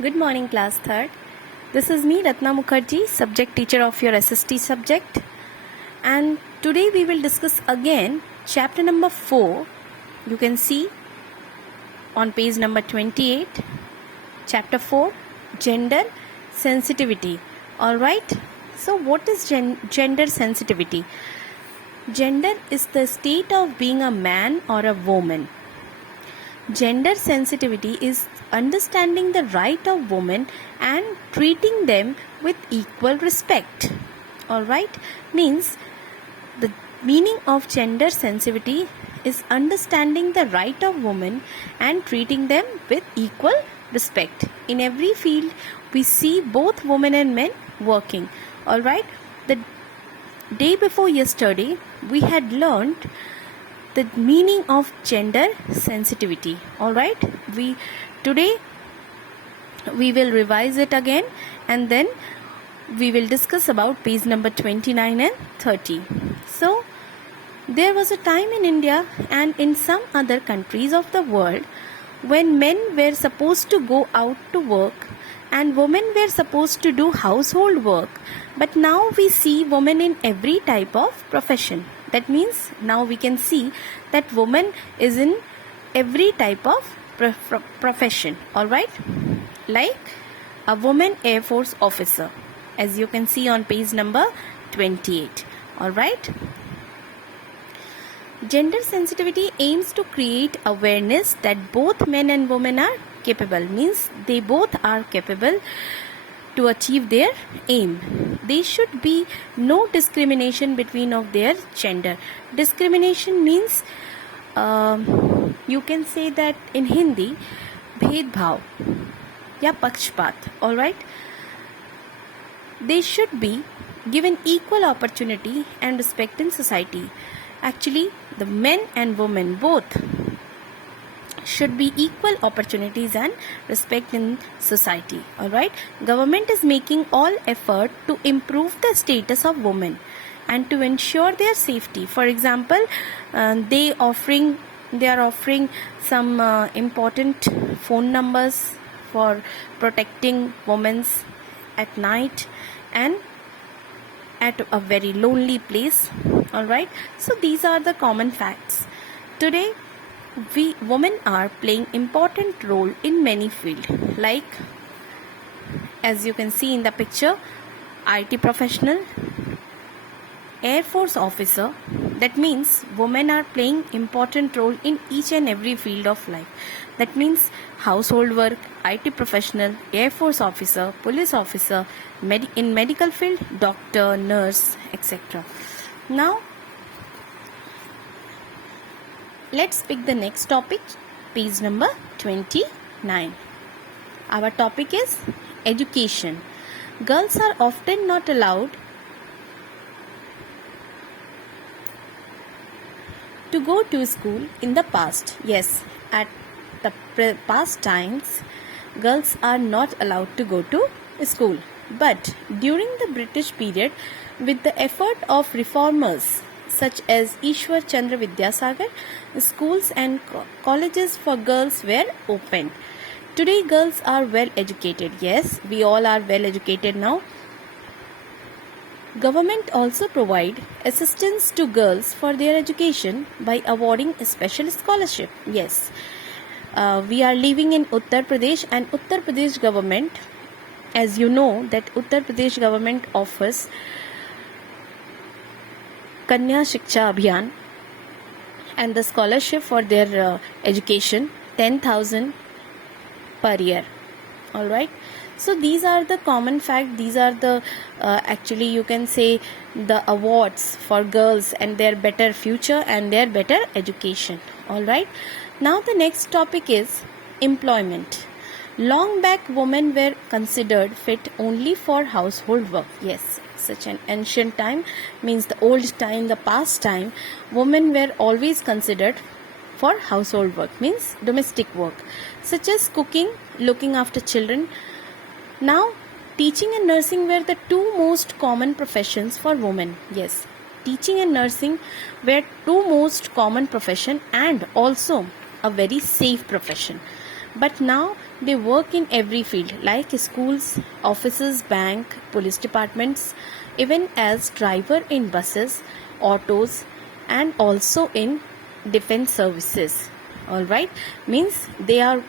Good morning, class 3rd. This is me, Ratna Mukherjee, subject teacher of your SST subject. And today we will discuss again chapter number 4. You can see on page number 28, chapter 4, gender sensitivity. Alright, so what is gender sensitivity? Gender is the state of being a man or a woman. Gender sensitivity is understanding the right of women and treating them with equal respect. Alright, means the meaning of gender sensitivity is understanding the right of women and treating them with equal respect. In every field, we see both women and men working. Alright, the day before yesterday, we had learned the meaning of gender sensitivity. Alright, today we will revise it again and then we will discuss about page number 29 and 30. So there was a time in India and in some other countries of the world when men were supposed to go out to work and women were supposed to do household work, but now we see women in every type of profession. That means now we can see that woman is in every type of profession. Alright, like a woman Air Force officer, as you can see on page number 28. Alright, gender sensitivity aims to create awareness that both men and women are capable, means they both are capable to achieve their aim. There should be no discrimination between of their gender. Discrimination means you can say that in Hindi, भेदभाव या पक्षपात. Alright, they should be given equal opportunity and respect in society. Actually, the men and women both should be equal opportunities and respect in society. Alright, government is making all effort to improve the status of women and to ensure their safety. For example, they are offering some important phone numbers for protecting women at night and at a very lonely place. Alright, so these are the common facts. Today women are playing important role in many fields, like as you can see in the picture, IT professional, Air Force officer. That means women are playing important role in each and every field of life. That means household work, IT professional, Air Force officer, police officer, in medical field, doctor, nurse, etc. Now let's pick the next topic, page number 29. Our topic is education. Girls are often not allowed to go to school in the past. Yes, at the past times, girls are not allowed to go to school. But during the British period, with the effort of reformers such as Ishwar Chandra Vidyasagar, schools and colleges for girls were opened. Today girls are well educated. Yes, we all are well educated now. Government also provide assistance to girls for their education by awarding a special scholarship. Yes, we are living in Uttar Pradesh and Uttar Pradesh government, as you know that Uttar Pradesh government offers Kanya Shiksha Abhiyan and the scholarship for their education 10,000 per year. Alright, so these are the common fact. These are the actually you can say the awards for girls and their better future and their better education. Alright, now the next topic is employment. Long back women were considered fit only for household work. Yes, such an ancient time, means the old time, the past time, women were always considered for household work, means domestic work, such as cooking, looking after children. Now, teaching and nursing were the two most common professions for women. Yes, teaching and nursing were two most common profession and also a very safe profession. But now They work in every field like schools, offices, bank, police departments, even as driver in buses, autos, and also in defense services. All right, means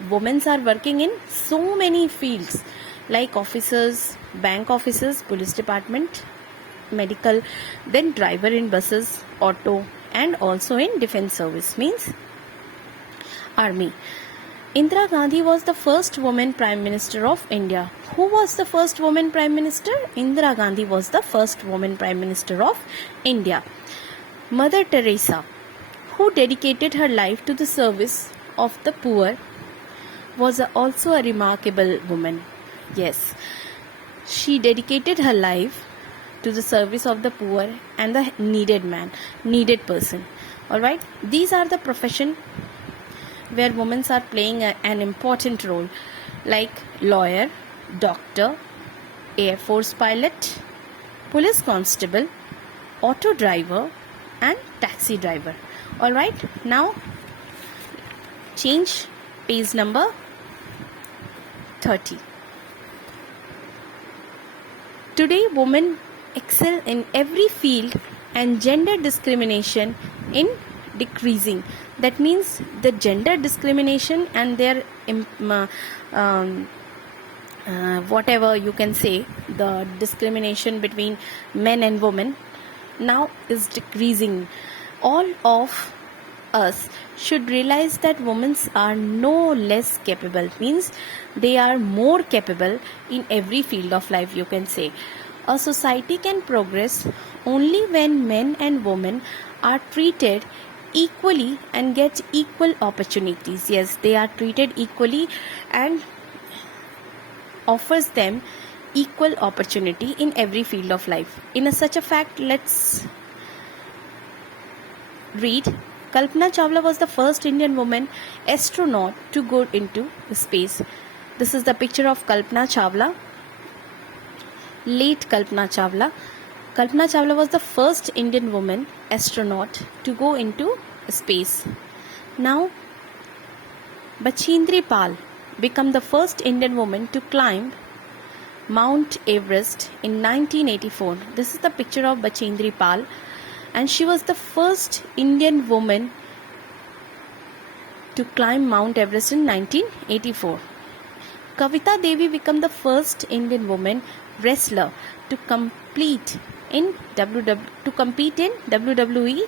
women are working in so many fields like officers, bank officers, police department, medical, then driver in buses, auto, and also in defense service, means army. Indira Gandhi was the first woman Prime Minister of India. Who was the first woman Prime Minister? Indira Gandhi was the first woman Prime Minister of India. Mother Teresa, who dedicated her life to the service of the poor, was also a remarkable woman. Yes, she dedicated her life to the service of the poor and the needed person. Alright, these are the profession where women are playing an important role, like lawyer, doctor, air force pilot, police constable, auto driver, and taxi driver. Alright, now change page number 30. Today, women excel in every field and gender discrimination in decreasing. That means the gender discrimination and their whatever you can say, the discrimination between men and women now is decreasing. All of us should realize that women are no less capable, means they are more capable in every field of life, you can say. A society can progress only when men and women are treated equally and get equal opportunities. Yes, they are treated equally and offers them equal opportunity in every field of life. In such a fact, let's read. Kalpana Chawla was the first Indian woman astronaut to go into space. This is the picture of Kalpana Chawla, late Kalpana Chawla. Kalpana Chawla was the first Indian woman astronaut to go into space. Now, Bachendri Pal became the first Indian woman to climb Mount Everest in 1984. This is the picture of Bachendri Pal, and she was the first Indian woman to climb Mount Everest in 1984. Kavita Devi became the first Indian woman wrestler to compete in WWE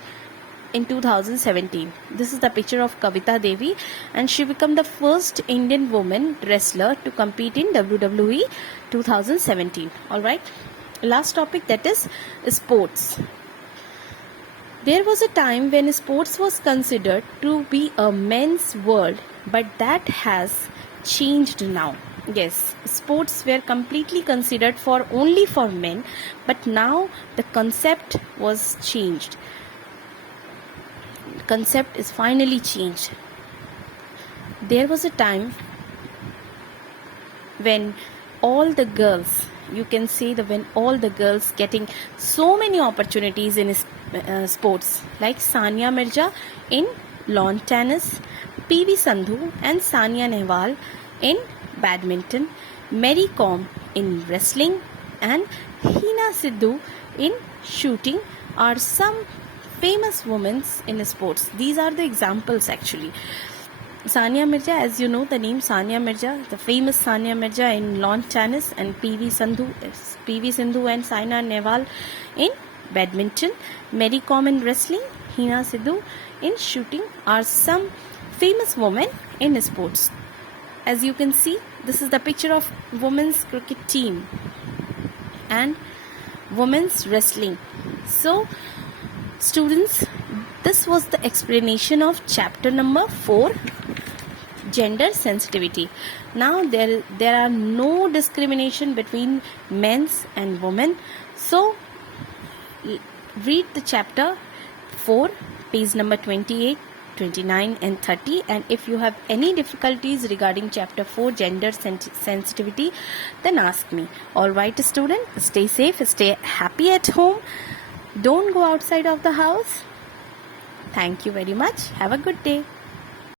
in 2017. This is the picture of Kavita Devi, and she became the first Indian woman wrestler to compete in WWE 2017. Alright, last topic, that is sports. There was a time when sports was considered to be a men's world, but that has changed now. Yes, sports were completely considered only for men, but now the concept was changed. Concept is finally changed. There was a time when all the girls, you can say that when all the girls getting so many opportunities in sports, like Sania Mirza in lawn tennis, PV Sandhu and Sania Nehwal in badminton, Mary Kom in wrestling, and Hina Sidhu in shooting are some famous women in sports. These are the examples actually. Sania Mirza, as you know the name Sania Mirza, the famous Sania Mirza in lawn tennis, and PV Sandhu and Saina Nehwal in badminton, Mary Kom in wrestling, Hina Sidhu in shooting are some famous women in sports. As you can see, this is the picture of women's cricket team and women's wrestling. So, students, this was the explanation of chapter number 4, gender sensitivity. Now there are no discrimination between men and women. So read the chapter 4, page number 28, 29 and 30, and if you have any difficulties regarding chapter 4, gender sensitivity, then ask me. Alright student, stay safe, stay happy at home, don't go outside of the house. Thank you very much. Have a good day.